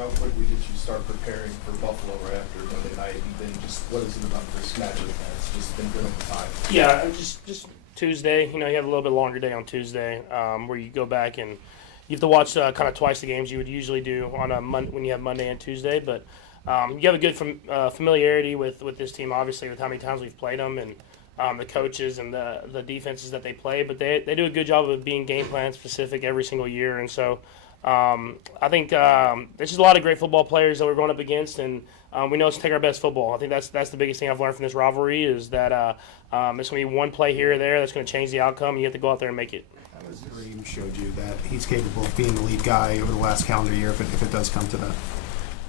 how quickly did you start preparing for Buffalo right after Monday night? And then just what is it about this matchup that's just been good over time? Yeah, just Tuesday. You have a little bit longer day on Tuesday, where you go back and you have to watch kind of twice the games you would usually do on a when you have Monday and Tuesday. But you have a good familiarity with this team, obviously, with how many times we've played them and the coaches and the defenses that they play. But they do a good job of being game plan specific every single year. And so I think there's just a lot of great football players that we're going up against, and we know it's to take our best football. I think that's the biggest thing I've learned from this rivalry is that it's going to be one play here or there that's going to change the outcome, and you have to go out there and make it. How has Kareem showed you that he's capable of being the lead guy over the last calendar year if it does come to that?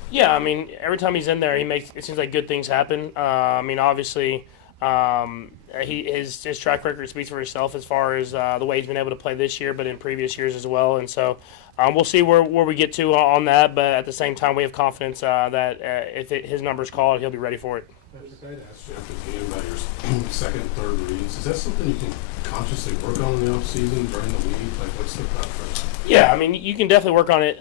Yeah, I mean, every time he's in there, it seems like good things happen. I mean, obviously, his track record speaks for itself as far as the way he's been able to play this year, but in previous years as well. And so we'll see where we get to on that. But at the same time, we have confidence that if his number's called, he'll be ready for it. I'd ask you after the game about your second and third reads. Is that something you can consciously work on in the offseason during the week? Like, what's the preference? Yeah, I mean, you can definitely work on it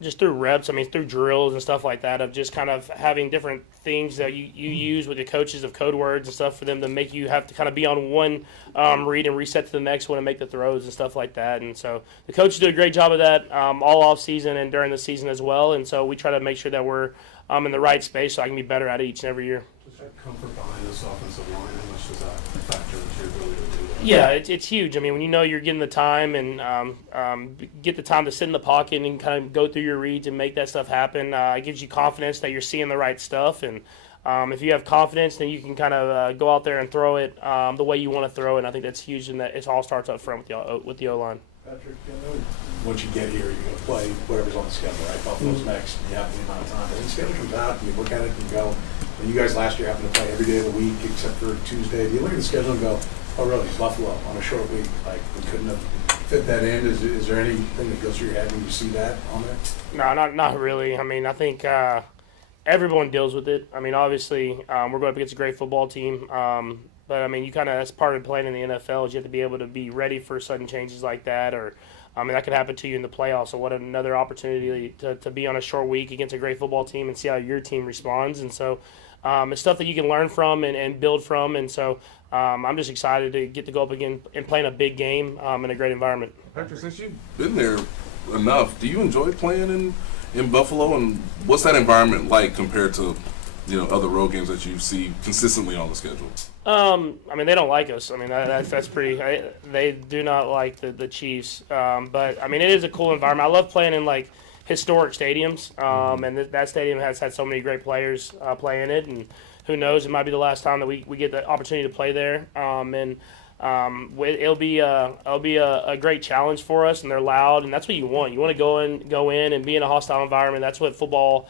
just through reps. I mean, through drills and stuff like that, of just kind of having different things that you use with the coaches of code words and stuff for them to make you have to kind of be on one read and reset to the next one and make the throws and stuff like that. And so the coaches do a great job of that all off season and during the season as well. And so we try to make sure that we're in the right space so I can be better at it each and every year. Does that comfort behind this offensive line, how much does that factor into your ability to do that? Yeah, it's huge. I mean, when you know you're getting the time and get the time to sit in the pocket and kind of go through your reads and make that stuff happen, it gives you confidence that you're seeing the right stuff. And if you have confidence, then you can kind of go out there and throw it the way you want to throw it. And I think that's huge, and that it all starts up front with the O-line. Patrick, once you get here, you're going to play whatever's on the schedule, right? Buffalo's next, and you have the amount of time. But when the schedule comes out, you look at it and go, and you guys last year happened to play every day of the week except for Tuesday. Do you look at the schedule and go, oh, really, Buffalo on a short week? Like, we couldn't have fit that in? Is there anything that goes through your head when you see that on there? No, not really. I mean, I think everyone deals with it. I mean, obviously, we're going up against a great football team. But, I mean, that's part of playing in the NFL is you have to be able to be ready for sudden changes like that. Or, I mean, that could happen to you in the playoffs. So what another opportunity to be on a short week against a great football team and see how your team responds. And so it's stuff that you can learn from and build from. And so I'm just excited to get to go up again and play in a big game in a great environment. Patrick, since you've been there enough, do you enjoy playing in Buffalo? And what's that environment like compared to other road games that you see consistently on the schedule? I mean, they don't like us. I mean, that's pretty. They do not like the Chiefs. But I mean, it is a cool environment. I love playing in like historic stadiums, and that stadium has had so many great players play in it. And who knows, it might be the last time that we get the opportunity to play there. It'll be a great challenge for us, and they're loud, and that's what you want. You want to go in and be in a hostile environment. That's what football.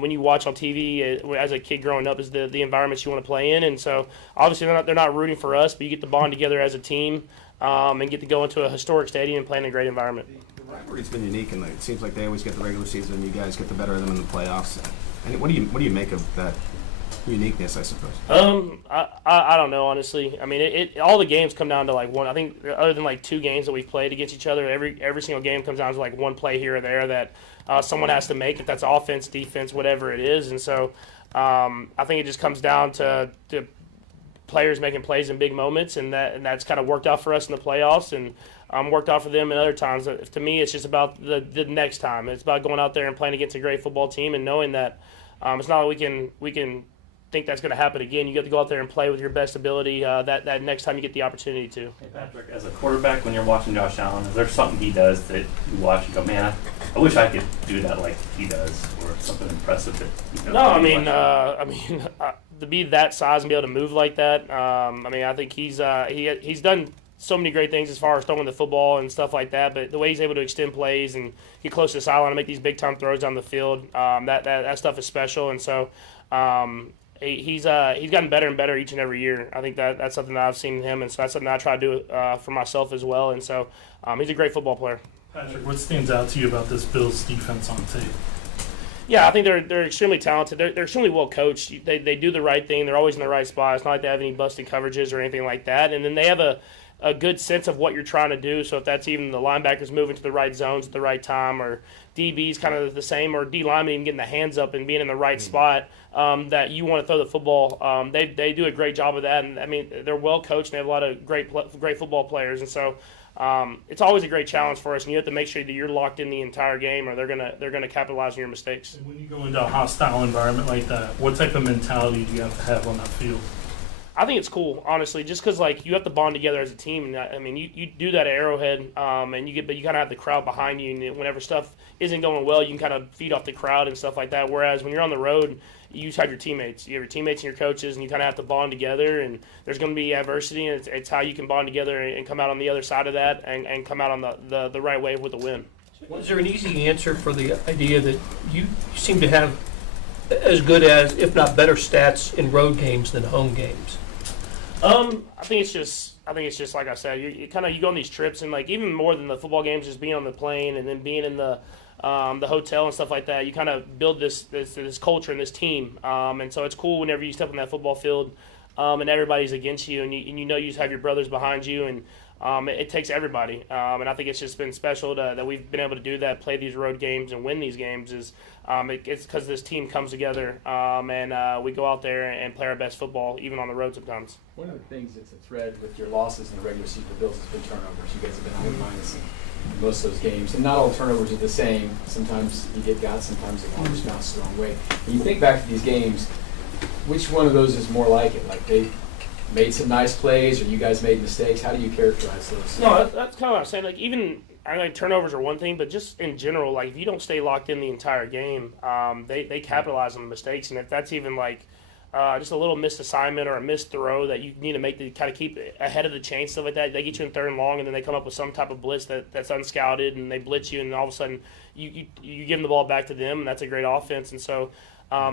When you watch on TV as a kid growing up is the environments you want to play in. And so obviously they're not rooting for us, but you get to bond together as a team and get to go into a historic stadium and play in a great environment. The rivalry's been unique, and it seems like they always get the regular season and you guys get the better of them in the playoffs. And what do you make of that uniqueness, I suppose? I don't know, honestly. I mean, all the games come down to like one. I think other than like two games that we've played against each other, every single game comes down to like one play here or there that someone has to make, if that's offense, defense, whatever it is. And so I think it just comes down to players making plays in big moments, and that's kind of worked out for us in the playoffs and worked out for them in other times. To me, it's just about the next time. It's about going out there and playing against a great football team and knowing that it's not like we can think that's going to happen again. You get to go out there and play with your best ability that next time you get the opportunity to. Hey Patrick, as a quarterback, when you're watching Josh Allen, is there something he does that you watch and go, man, I wish I could do that like he does, or something impressive that? No, I mean, to be that size and be able to move like that. I mean, I think he's done so many great things as far as throwing the football and stuff like that. But the way he's able to extend plays and get close to the sideline and make these big time throws down the field, that stuff is special. And so. He's gotten better and better each and every year. I think that's something that I've seen in him, and so that's something I try to do for myself as well. And so he's a great football player. Patrick, what stands out to you about this Bills defense on tape? Yeah, I think they're extremely talented. They're extremely well coached. They do the right thing. They're always in the right spot. It's not like they have any busted coverages or anything like that. And then they have a good sense of what you're trying to do. So if that's even the linebackers moving to the right zones at the right time, or DB's kind of the same, or D lineman even getting the hands up and being in the right spot, that you want to throw the football. They do a great job of that, and I mean they're well coached. And they have a lot of great football players, and so it's always a great challenge for us. And you have to make sure that you're locked in the entire game, or they're gonna capitalize on your mistakes. And when you go into a hostile environment like that, what type of mentality do you have to have on that field? I think it's cool, honestly, just because like you have to bond together as a team. And I mean, you do that at Arrowhead, and you kind of have the crowd behind you. And whenever stuff isn't going well, you can kind of feed off the crowd and stuff like that. Whereas when you're on the road, you just have your teammates. You have your teammates and your coaches, and you kind of have to bond together. And there's going to be adversity, and it's how you can bond together and come out on the other side of that, and come out on the right way with a win. Was there an easy answer for the idea that you seem to have as good as, if not better, stats in road games than home games? I think it's just like I said, you kind of you go on these trips, and like even more than the football games, just being on the plane and then being in the hotel and stuff like that. You kind of build this culture and this team, and so it's cool whenever you step on that football field, and everybody's against you, and you know you just have your brothers behind you, and it takes everybody, and I think it's just been special that we've been able to do that, play these road games and win these games. It's because this team comes together, and we go out there and play our best football, even on the road sometimes. One of the things that's a thread with your losses in the regular season for the Bills has been turnovers. You guys have been high minus in most of those games, and not all turnovers are the same. Sometimes you get got, sometimes the ball just bounces the wrong way. When you think back to these games, which one of those is more like it? Like they made some nice plays, or you guys made mistakes? How do you characterize those? No, that's kind of what I'm saying. Like even I think turnovers are one thing, but just in general, like if you don't stay locked in the entire game, they capitalize on the mistakes, and if that's even like just a little missed assignment or a missed throw that you need to make to kind of keep ahead of the chain, stuff like that, they get you in third and long, and then they come up with some type of blitz that's unscouted, and they blitz you, and all of a sudden you give them the ball back to them, and that's a great offense, and so.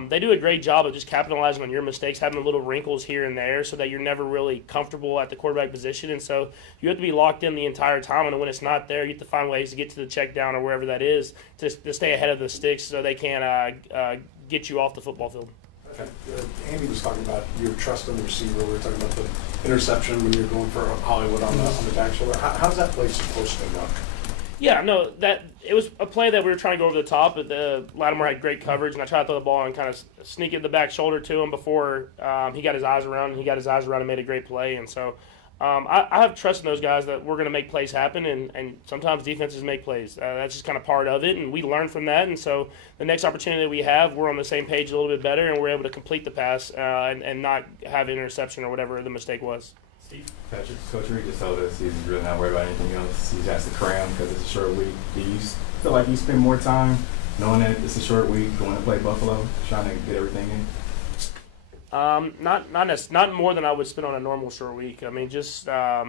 They do a great job of just capitalizing on your mistakes, having little wrinkles here and there so that you're never really comfortable at the quarterback position. And so you have to be locked in the entire time. And when it's not there, you have to find ways to get to the check down or wherever that is to stay ahead of the sticks so they can't get you off the football field. Okay. Andy was talking about your trust in the receiver. We were talking about the interception when you're going for Hollywood on the back shoulder. How does that play supposed to look? Yeah, no, that it was a play that we were trying to go over the top, but the Lattimore had great coverage, and I tried to throw the ball and kind of sneak it the back shoulder to him before he got his eyes around, and he got his eyes around and made a great play. And so I have trust in those guys that we're going to make plays happen, and sometimes defenses make plays. That's just kind of part of it, and we learn from that. And so the next opportunity that we have, we're on the same page a little bit better, and we're able to complete the pass and not have an interception or whatever the mistake was. Patrick, Coach Reed just told us he's really not worried about anything else. He has to cram because it's a short week. Do you feel like you spend more time knowing that it's a short week, going to play Buffalo, trying to get everything in? Not more than I would spend on a normal short week. I mean, just I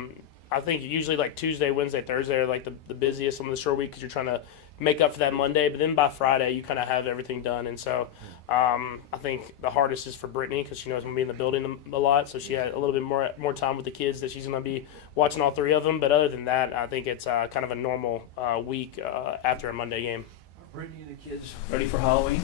think usually like Tuesday, Wednesday, Thursday are like the busiest on the short week because you're trying to make up for that Monday. But then by Friday, you kind of have everything done. And so I think the hardest is for Brittany because she knows I'm going to be in the building a lot. So she had a little bit more time with the kids that she's going to be watching all three of them. But other than that, I think it's kind of a normal week after a Monday game. Brittany and the kids ready for Halloween?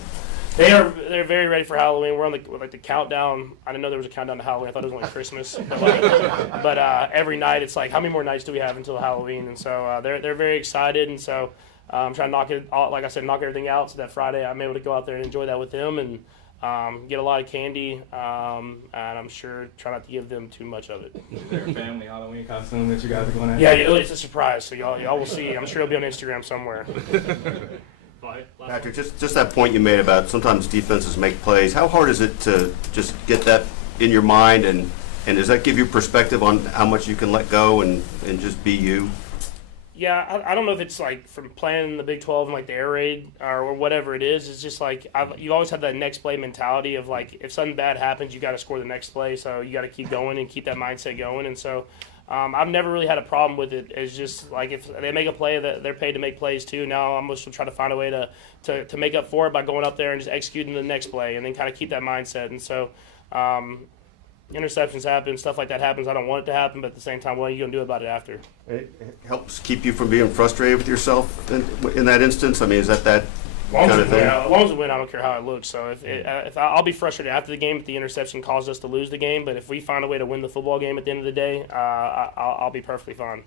They're very ready for Halloween. We're on the countdown. I didn't know there was a countdown to Halloween. I thought it was only Christmas. But every night it's like, how many more nights do we have until Halloween? And so they're very excited. And so I'm trying to knock everything out so that Friday I'm able to go out there and enjoy that with them and get a lot of candy. And I'm sure try not to give them too much of it. Is there a family Halloween costume that you guys are going to have? Yeah, it's a surprise. So y'all will see. I'm sure it'll be on Instagram somewhere. Patrick, just that point you made about sometimes defenses make plays. How hard is it to just get that in your mind, and does that give you perspective on how much you can let go and just be you? Yeah, I don't know if it's like from playing in the Big 12 and like the air raid or whatever it is. It's just like you always have that next play mentality of like if something bad happens, you got to score the next play. So you got to keep going and keep that mindset going. And so I've never really had a problem with it. It's just like if they make a play, that they're paid to make plays too. Now I'm just trying to find a way to make up for it by going up there and just executing the next play and then kind of keep that mindset. And so interceptions happen, stuff like that happens. I don't want it to happen, but at the same time, what are you going to do about it after? It helps keep you from being frustrated with yourself in that instance. I mean, is that long kind as of we win, thing? as long as we win, I don't care how it looks. So if I'll be frustrated after the game if the interception caused us to lose the game, but if we find a way to win the football game at the end of the day, I'll be perfectly fine.